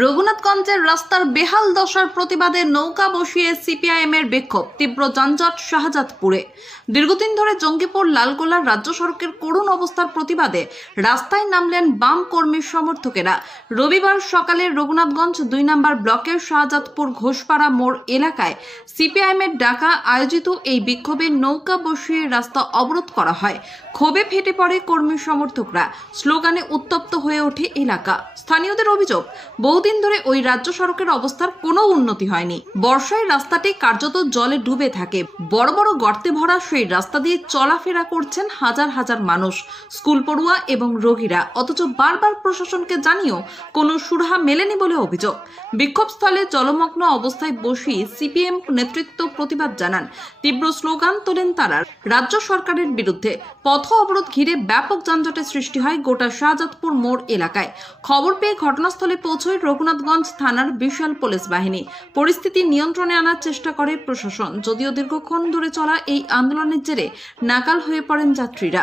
রঘুনাথগঞ্জের রাস্তার বেহাল দশার প্রতিবাদে নৌকা বসিয়ে সিপিআইএমের বিক্ষোভ। তীব্র যানজট শাহজাদপুরে। দীর্ঘদিন ধরে জঙ্গিপুর লালগোলার রাজ্য সড়কের করুণ অবস্থার প্রতিবাদে রাস্তায় নামলেন বাম কর্মীর সমর্থকেরা। রবিবার সকালে রঘুনাথগঞ্জ 2 নম্বর ব্লকের শাহজাদপুর ঘোষপাড়া মোড় এলাকায় সিপিআইএমের ডাকা আয়োজিত এই বিক্ষোভে নৌকা বসিয়ে রাস্তা অবরোধ করা হয়। ক্ষোভে ফেটে পড়ে কর্মী সমর্থকরা। স্লোগানে উত্তপ্ত হয়ে ওঠে এলাকা। স্থানীয়দের অভিযোগ, বহুদিন ধরে ওই রাজ্য সড়কের অবস্থার কোনো উন্নতি হয়নি। বর্ষায় রাস্তাটি কার্যত জলে ডুবে থাকে। বড় বড় গর্তে ভরা সেই রাস্তা দিয়ে চলাফেরা করছেন হাজার হাজার মানুষ, স্কুল পড়ুয়া এবং রোগীরা। অথচ বারবার প্রশাসনকে জানিয়েও কোনো সুরাহা মেলেনি বলে অভিযোগ। বিক্ষোভস্থলে জলমগ্ন অবস্থায় বসে সিপিএম নেতৃত্ব প্রতিবাদ জানান। তীব্র স্লোগান তোলেন তারা রাজ্য সরকারের বিরুদ্ধে। পথ অবরোধ ঘিরে ব্যাপক যানজটের সৃষ্টি হয় গোটা শাহজাদপুর মোড় এলাকায়। খবর পেয়ে ঘটনাস্থলে পৌঁছয় রঘুনাথগঞ্জ থানার বিশাল পুলিশ বাহিনী। পরিস্থিতি নিয়ন্ত্রণে আনার চেষ্টা করে প্রশাসন। যদিও দীর্ঘক্ষণ ধরে চলা এই আন্দোলনের জেরে নাকাল হয়ে পড়েন যাত্রীরা।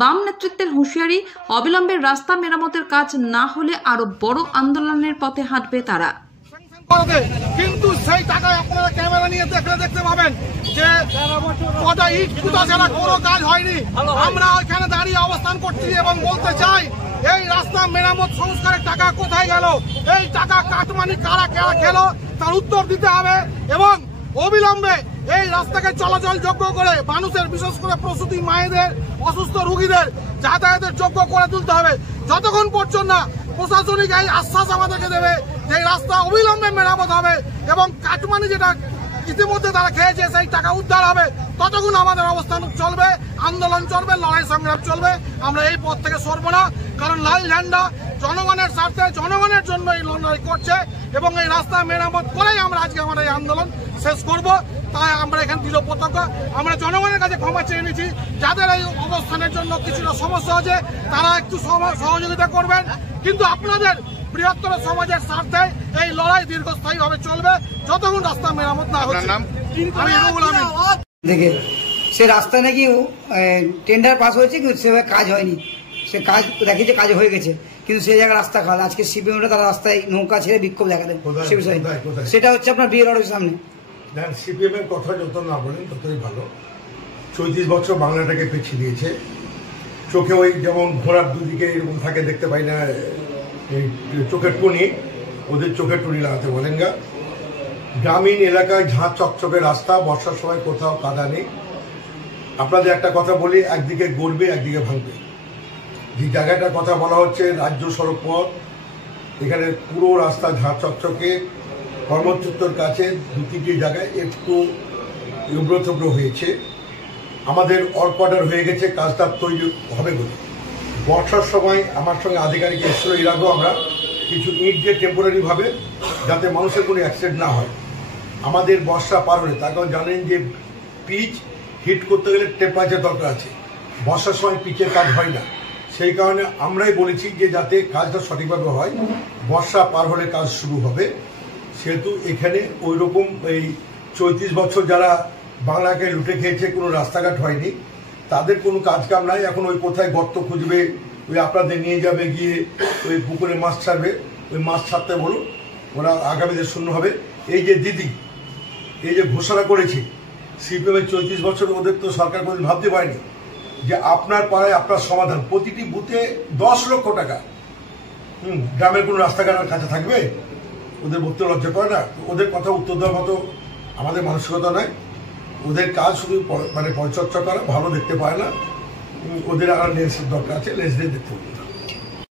বাম নেতৃত্বের হুঁশিয়ারি, অবিলম্বে রাস্তা মেরামতের কাজ না হলে আরো বড় আন্দোলনের পথে হাঁটবে তারা। কিন্তু সেই টাকায় আপনারা ক্যামেরা নিয়ে দেখতে পাবেন যে কটা ইট ফুটা ছাড়া কোনো কাজ হয়নি। আমরা ওইখানে দাঁড়িয়ে অবস্থান করছি এবং বলতে চাই, এই রাস্তা মেরামত সংস্কারের টাকা কোথায় গেল? এই টাকা কাটমানি কারা খেলো তার উত্তর দিতে হবে এবং অবিলম্বে এই রাস্তাকে চলাচল যোগ্য করে মানুষের, বিশেষ করে প্রসূতি মায়েদের, অসুস্থ রোগীদের যাতায়াতের যোগ্য করে তুলতে হবে। যতক্ষণ পর্যন্ত না প্রশাসনিক এই আশ্বাস আমাদেরকে দেবে যে রাস্তা অবিলম্বে মেরামত হবে এবং কাটমানি যেটা ইতিমধ্যে তারা খেয়েছে সেই টাকা উদ্ধার হবে, ততক্ষণ আমাদের অবস্থান চলবে, আন্দোলন চলবে, লড়াই সংগ্রাম চলবে। আমরা এই পথ থেকে সরব না, কারণ লাল ঝান্ডা জনগণের স্বার্থে, জনগণের জন্য এই লড়াই করছে এবং এই রাস্তা মেরামত করেই আমরা আজকে আমরা এই আন্দোলন শেষ করব। তাই আমরা এখানে দৃঢ় প্রত্যক্ষ, আমরা জনগণের কাছে ক্ষমা চেয়ে নিচ্ছি। যাদের এই অবস্থানের জন্য কিছুটা সমস্যা আছে তারা একটু সহযোগিতা করবেন, কিন্তু আপনাদের বৃহত্তর সমাজের স্বার্থে এই লড়াই দীর্ঘস্থায়ীভাবে চলবে যতক্ষণ রাস্তা মেরামত না হচ্ছে। দেখে সে রাস্তা নাকি টেন্ডার পাস হয়েছে কিন্তু সেভাবে কাজ হয়নি। সে কাজ দেখেছে, কাজ হয়ে গেছে, কিন্তু সেই জায়গায় রাস্তা খাল। আজকে সিপিএমরা তারা রাস্তায় নৌকা ছেড়ে বিক্ষোভ দেখালেন। সেটা হচ্ছে আপনার বিএলআর সামনে। সিপিএম এর কথা যত না বলেন ততই ভালো। 34 বছর বাংলাটাকে পেছিয়ে দিয়েছে। চোখে ওই যেমন ঘোড়ার দুদিকে এরকম থাকে দেখতে পাই না, এই চোখের টুনি, ওদের চোখের টুনি লাগাতে বলেন গা। গ্রামীণ এলাকায় ঝাঁ চকচকে রাস্তা, বর্ষার সময় কোথাও কাদা নেই। আপনাদের একটা কথা বলি, একদিকে গড়বে একদিকে ভাঙবে। যে জায়গাটার কথা বলা হচ্ছে রাজ্য সড়ক পথ, এখানে পুরো রাস্তা ঝাঁ চকচকে। কর্মক্ষেত্রের কাছে 2-3টি জায়গায় একটু উগ্রথব্র হয়েছে। আমাদের অর্ডার হয়ে গেছে, কাজটা তৈরি হবে বলে। বর্ষার সময় আমার সঙ্গে আধিকারিক এসেছিল, এর আগেও আমরা কিছু ইট দিয়ে টেম্পোরারি ভাবে যাতে মানুষের কোনো অ্যাক্সিডেন্ট না হয়। আমাদের বর্ষা পার হলে, তার কারণ জানেন যে পিচ হিট করতে গেলে টেম্পারেচার দরকার আছে। বর্ষার সময় পিচের কাজ হয় না, সেই কারণে আমরাই বলেছি যে যাতে কাজটা সঠিকভাবে হয়, বর্ষা পার হলে কাজ শুরু হবে। সেহেতু এখানে ওই রকম এই 34 বছর যারা বাংলাকে লুটে খেয়েছে, কোনো রাস্তাঘাট হয়নি, তাদের কোনো কাজ কাম নাই। এখন ওই কোথায় গর্ত খুঁজবে, ওই আপনাদের নিয়ে যাবে, গিয়ে ওই পুকুরে মাছ ছাড়বে, ওই মাছ ছাড়তে বলুন, ওরা আগামীদের শূন্য হবে। এই যে দিদি, এই যে ঘোষণা করেছে সিপিএম এর 34 বছর, ওদের তো সরকার কোনোদিন ভাবতে পারেনি যে আপনার পাড়ায় আপনার সমাধান। প্রতিটি বুথে 10 লক্ষ টাকা। গ্রামের কোনো রাস্তাঘাটের কাছে থাকবে? ওদের বলতে লজ্জা করে না? ওদের কথা উত্তর দেওয়ার মতো আমাদের মানসিকতা নয়। ওদের কাজ শুধু মানে পরিচর্যা করা, ভালো দেখতে পায় না। ওদের আর লেন্সের দরকার আছে, লেন্স দিয়ে দেখতে হবে।